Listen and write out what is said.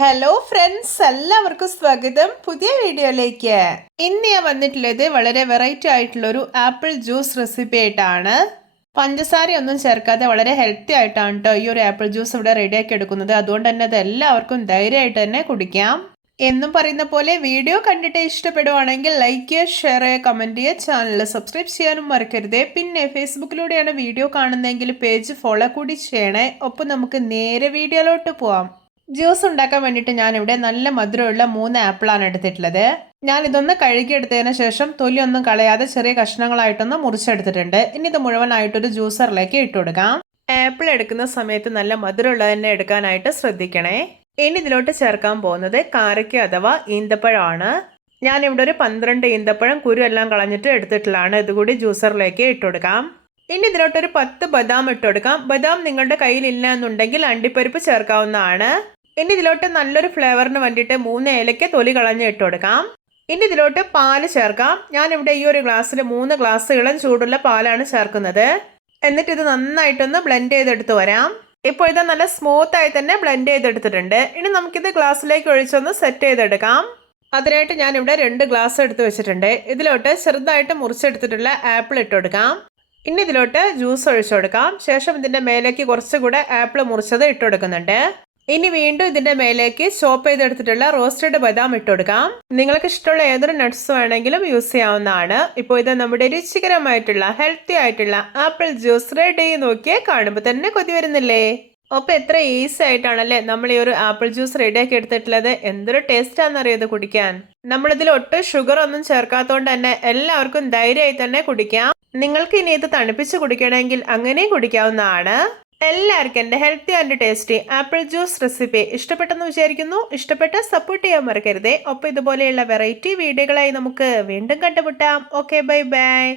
Hello friends, എല്ലാവർക്കും സ്വാഗതം പുതിയ വീഡിയോയിലേക്ക്. ഇന്ന് ഞാൻ വന്നിട്ടുള്ളത് വളരെ വെറൈറ്റി ആയിട്ടുള്ള ഒരു ആപ്പിൾ ജ്യൂസ് റെസിപ്പി ആയിട്ടാണ്. പഞ്ചസാരയൊന്നും ചേർക്കാതെ വളരെ ഹെൽത്തി ആയിട്ടാണ് കേട്ടോ ഈ ഒരു ആപ്പിൾ ജ്യൂസ് ഇവിടെ റെഡിയാക്കി എടുക്കുന്നത്. അതുകൊണ്ട് തന്നെ അത് എല്ലാവർക്കും ധൈര്യമായിട്ട് തന്നെ കുടിക്കാം. എന്നും പറയുന്ന പോലെ വീഡിയോ കണ്ടിട്ട് ഇഷ്ടപ്പെടുവാണെങ്കിൽ ലൈക്ക് ചെയ്യുക, ഷെയർ ചെയ്യുക, കമൻറ്റ് ചെയ്യുക, ചാനൽ സബ്സ്ക്രൈബ് ചെയ്യാനും മറക്കരുത്. പിന്നെ ഫേസ്ബുക്കിലൂടെയാണ് വീഡിയോ കാണുന്നതെങ്കിൽ പേജ് ഫോളോ കൂടി ചെയ്യണേ. ഒപ്പം നമുക്ക് നേരെ വീഡിയോയിലോട്ട് പോവാം. ജ്യൂസ് ഉണ്ടാക്കാൻ വേണ്ടിയിട്ട് ഞാനിവിടെ നല്ല മധുരമുള്ള 3 ആപ്പിളാണ് എടുത്തിട്ടുള്ളത്. ഞാൻ ഇതൊന്ന് കഴുകിയെടുത്തതിന് ശേഷം തൊലിയൊന്നും കളയാതെ ചെറിയ കഷ്ണങ്ങളായിട്ടൊന്ന് മുറിച്ചെടുത്തിട്ടുണ്ട്. ഇനി ഇത് മുഴുവനായിട്ടൊരു ജ്യൂസറിലേക്ക് ഇട്ട് കൊടുക്കാം. ആപ്പിൾ എടുക്കുന്ന സമയത്ത് നല്ല മധുരമുള്ളത് തന്നെ എടുക്കാനായിട്ട് ശ്രദ്ധിക്കണേ. ഇനി ഇതിലോട്ട് ചേർക്കാൻ പോകുന്നത് കാരയ്ക്ക അഥവാ ഈന്തപ്പഴമാണ്. ഞാനിവിടെ ഒരു 12 ഈന്തപ്പഴം കുരു എല്ലാം കളഞ്ഞിട്ട് എടുത്തിട്ടുള്ളതാണ്. ഇതുകൂടി ജ്യൂസറിലേക്ക് ഇട്ട് കൊടുക്കാം. ഇനി ഇതിലോട്ടൊരു 10 ബദാം ഇട്ട് കൊടുക്കാം. ബദാം നിങ്ങളുടെ കയ്യിലില്ല എന്നുണ്ടെങ്കിൽ അണ്ടിപ്പരിപ്പ് ചേർക്കാവുന്നതാണ്. ഇനി ഇതിലോട്ട് നല്ലൊരു ഫ്ലേവറിന് വേണ്ടിയിട്ട് 3 ഏലയ്ക്ക തൊലി കളഞ്ഞ് ഇട്ട് കൊടുക്കാം. ഇനി ഇതിലോട്ട് പാല് ചേർക്കാം. ഞാനിവിടെ ഈ ഒരു ഗ്ലാസ്സിൽ 3 ഗ്ലാസ് ഇളം ചൂടുള്ള പാലാണ് ചേർക്കുന്നത്. എന്നിട്ട് ഇത് നന്നായിട്ടൊന്ന് ബ്ലെൻഡ് ചെയ്തെടുത്ത് വരാം. ഇപ്പോൾ ഇത് നല്ല സ്മൂത്ത് ആയി തന്നെ ബ്ലെൻഡ് ചെയ്തെടുത്തിട്ടുണ്ട്. ഇനി നമുക്കിത് ഗ്ലാസ്സിലേക്ക് ഒഴിച്ചൊന്ന് സെറ്റ് ചെയ്തെടുക്കാം. അതിനായിട്ട് ഞാനിവിടെ 2 ഗ്ലാസ് എടുത്ത് വെച്ചിട്ടുണ്ട്. ഇതിലോട്ട് ചെറുതായിട്ട് മുറിച്ചെടുത്തിട്ടുള്ള ആപ്പിൾ ഇട്ട് കൊടുക്കാം. ഇനി ഇതിലോട്ട് ജ്യൂസ് ഒഴിച്ചു കൊടുക്കാം. ശേഷം ഇതിന്റെ മേലേക്ക് കുറച്ചുകൂടെ ആപ്പിൾ മുറിച്ചത് ഇട്ട് കൊടുക്കുന്നുണ്ട്. ഇനി വീണ്ടും ഇതിന്റെ മേലേക്ക് ചോപ്പ് ചെയ്തെടുത്തിട്ടുള്ള റോസ്റ്റഡ് ബദാം ഇട്ട് കൊടുക്കാം. നിങ്ങൾക്ക് ഇഷ്ടമുള്ള ഏതൊരു നട്ട്സ് വേണമെങ്കിലും യൂസ് ചെയ്യാവുന്നതാണ്. ഇപ്പോൾ ഇത് നമ്മുടെ രുചികരമായിട്ടുള്ള ഹെൽത്തി ആയിട്ടുള്ള ആപ്പിൾ ജ്യൂസ് റെഡി. നോക്കിയേ, കാണുമ്പോൾ തന്നെ കൊതി വരുന്നില്ലേ? അപ്പോൾ എത്ര ഈസി ആയിട്ടാണല്ലേ നമ്മൾ ഈ ഒരു ആപ്പിൾ ജ്യൂസ് റെഡിയാക്കി എടുത്തിട്ടുള്ളത്. എന്തൊരു ടേസ്റ്റ് ആണെന്നറിയോ ഇത് കുടിക്കാൻ. നമ്മളിതിൽ ഒട്ടും ഷുഗർ ഒന്നും ചേർക്കാത്തതുകൊണ്ട് തന്നെ എല്ലാവർക്കും ധൈര്യമായി തന്നെ കുടിക്കാം. നിങ്ങൾക്ക് ഇനി ഇത് തണുപ്പിച്ച് കുടിക്കണമെങ്കിൽ അങ്ങനെയും കുടിക്കാവുന്നതാണ്. എല്ലാവർക്കും എൻ്റെ healthy and tasty apple juice recipe ഇഷ്ടപ്പെട്ടെന്ന് വിചാരിക്കുന്നു. ഇഷ്ടപ്പെട്ട സപ്പോർട്ട് ചെയ്യാൻ മറക്കരുതേ. ഒപ്പം ഇതുപോലെയുള്ള വെറൈറ്റി വീഡിയോകളായി നമുക്ക് വീണ്ടും കണ്ടുമുട്ടാം. Okay, bye bye.